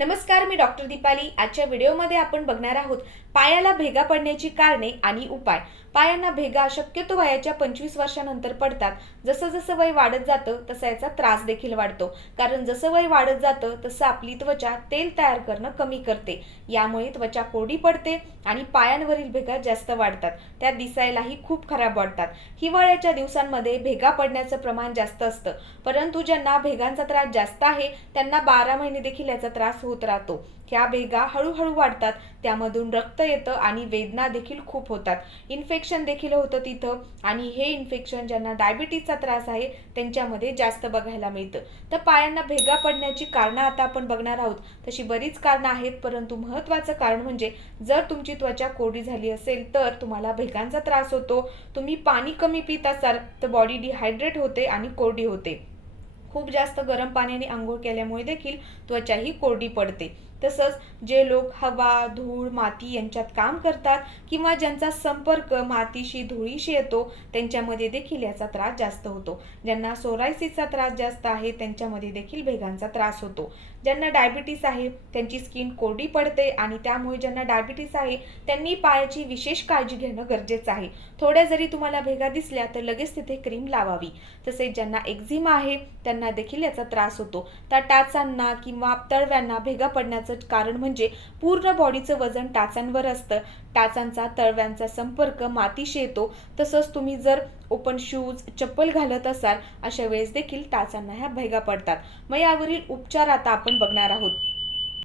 नमस्कार मी डॉक्टर दीपाली. आजच्या व्हिडिओमध्ये आपण बघणार आहोत पायाला भेगा पडण्याची कारणे आणि उपाय. पायांना भेगा शक्यतो वयाच्या पंचवीस वर्षानंतर पडतात. जसं जसं वय वाढत जातं तसा याचा त्रास देखील वाढतो. कारण जसं वय वाढत जातं तसं आपली त्वचा तेल तयार करणं कमी करते. यामुळे त्वचा कोरडी पडते आणि पायांवरील भेगा जास्त वाढतात. त्या दिसायलाही खूप खराब वाटतात. हिवाळ्याच्या दिवसांमध्ये भेगा पडण्याचं प्रमाण जास्त असतं. परंतु ज्यांना भेगांचा त्रास जास्त आहे त्यांना बारा महिने देखील याचा त्रास होतो राहतो. ह्या भेगा हळूहळू वाढतात. त्यामधून रक्त येतं आणि वेदना देखील खूप होतात. इन्फेक्शन देखील होतं तिथं आणि हे इन्फेक्शन ज्यांना डायबिटीजचा त्रास आहे त्यांच्यामध्ये जास्त बघायला मिळतं. तर पायांना भेगा पडण्याची कारणं आता आपण बघणार आहोत. तशी बरीच कारणं आहेत परंतु महत्त्वाचं कारण म्हणजे जर तुमची त्वचा कोरडी झाली असेल तर तुम्हाला भेगांचा त्रास होतो. तुम्ही पाणी कमी पित असाल तर बॉडी डिहायड्रेट होते आणि कोरडी होते. खूप जास्त गरम पाण्याने आंघोळ केल्यामुळे देखील त्वचाही कोरडी पडते. तसंच जे लोक हवा धूळ माती यांच्यात काम करतात किंवा ज्यांचा संपर्क मातीशी धुळीशी येतो त्यांच्यामध्ये देखील याचा त्रास जास्त होतो. ज्यांना सोरायसिसचा त्रास जास्त आहे त्यांच्यामध्ये देखील भेगांचा त्रास होतो. ज्यांना डायबिटीस आहे त्यांची स्किन कोरडी पडते आणि त्यामुळे ज्यांना डायबिटीस आहे त्यांनी पायाची विशेष काळजी घेणं गरजेचं आहे. थोड्या जरी तुम्हाला भेगा दिसल्या तर लगेच तिथे क्रीम लावावी. तसेच ज्यांना एक्झिमा आहे त्यांना देखील याचा त्रास होतो. त्या टाचांना किंवा तळव्यांना भेगा पडण्याचा कारण म्हणजे पूर्ण बॉडीचं वजन टाचांवर असतं. टाचांचा तळव्यांचा संपर्क मातीशी येतो. तसंच तुम्ही जर ओपन शूज चप्पल घालत असाल अशा वेळेस देखील टाचांना ह्या भेगा पडतात. मग यावरील उपचार आता आपण बघणार आहोत.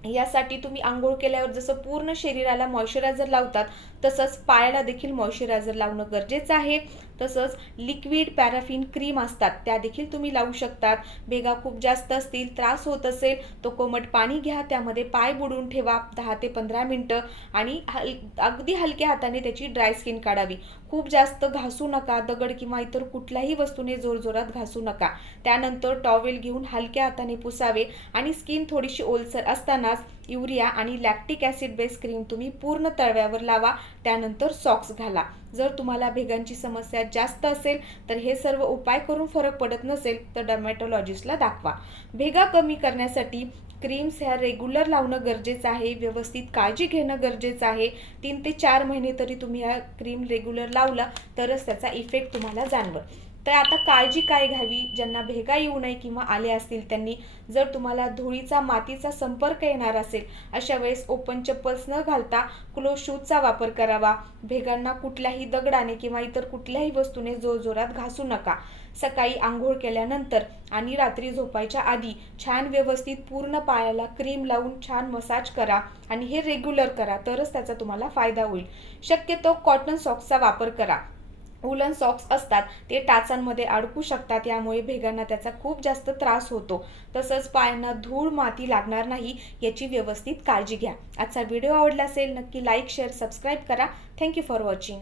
यासाठी तुम्ही आंघोळ केल्यावर जसं पूर्ण शरीराला मॉइश्चरायझर लावतात तसंच पायाला देखील मॉइश्चरायझर लावणं गरजेचं आहे. तसंच लिक्विड पॅराफिन क्रीम असतात त्या देखील तुम्ही लावू शकतात. भेगा खूप जास्त असतील त्रास होत असेल तो कोमट पाणी घ्या त्यामध्ये पाय बुडून ठेवा दहा ते पंधरा मिनटं आणि हल अगदी हलक्या हाताने त्याची ड्राय स्किन काढावी. खूप जास्त घासू नका दगड किंवा इतर कुठल्याही वस्तूने जोरजोरात घासू नका. त्यानंतर टॉवेल घेऊन हलक्या हाताने पुसावे आणि स्किन थोडीशी ओलसर असताना असतानाच युरिया आणि लॅक्टिक ॲसिड बेस क्रीम तुम्ही पूर्ण तळव्यावर लावा त्यानंतर सॉक्स घाला. जर तुम्हाला भेगांची समस्या जास्त असेल तर हे सर्व उपाय करून फरक पडत नसेल तर डर्मॅटोलॉजिस्टला दाखवा. भेगा कमी करण्यासाठी क्रीम्स ह्या रेग्युलर लावणं गरजेचं आहे व्यवस्थित काळजी घेणं गरजेचं आहे. तीन ते चार महिने तरी तुम्ही ह्या क्रीम रेग्युलर लावला तरच त्याचा इफेक्ट तुम्हाला जाणवल. तर आता काळजी काय घ्यावी? ज्यांना भेगा येऊ नये किंवा आले असतील त्यांनी जर तुम्हाला धुळीचा मातीचा संपर्क येणार असेल अशा वेळेस ओपन चप्पल्स न घालता क्लोज शूजचा वापर करावा. भेगांना कुठल्याही दगडाने किंवा इतर कुठल्याही वस्तूने जोरजोरात घासू नका. सकाळी आंघोळ केल्यानंतर आणि रात्री झोपायच्या आधी छान व्यवस्थित पूर्ण पायाला क्रीम लावून छान मसाज करा आणि हे रेग्युलर करा तरच त्याचा तुम्हाला फायदा होईल. शक्यतो कॉटन सॉक्सचा वापर करा. वुलन सॉक्स असतात ते टाचांमध्ये अडकू शकतात यामुळे भेगांना त्याचा खूप जास्त त्रास होतो. तसंच पायांना धूळ माती लागणार नाही याची व्यवस्थित काळजी घ्या. आजचा व्हिडिओ आवडला असेल नक्की लाईक शेअर सबस्क्राईब करा. Thank you for watching.